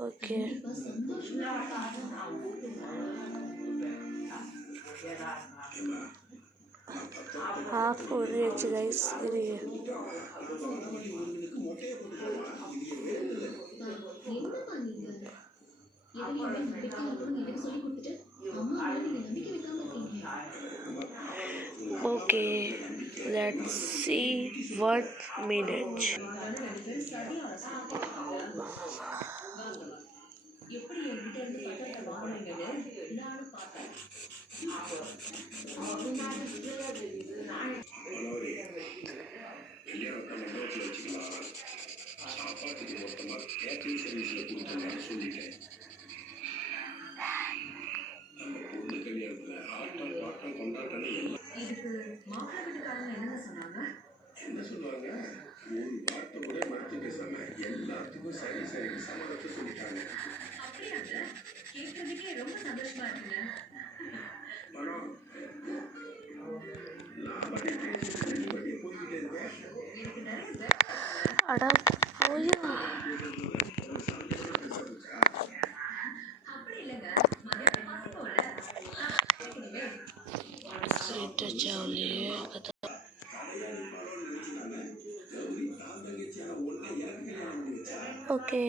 Okay. Half reach guys. Okay, let's see what minute. என்ன சொல்லுவாங்க, ஒரு வார்த்தை கூட மாற்றி பேசாம எல்லாத்துக்கும் சரி சரின்னு சம்மதத்தை சொல்லிட்டாங்க. பணம் லாபத்தை பேசி நிம்மதியை போய்கிட்டே இருக்கேன். அட போயா Okay.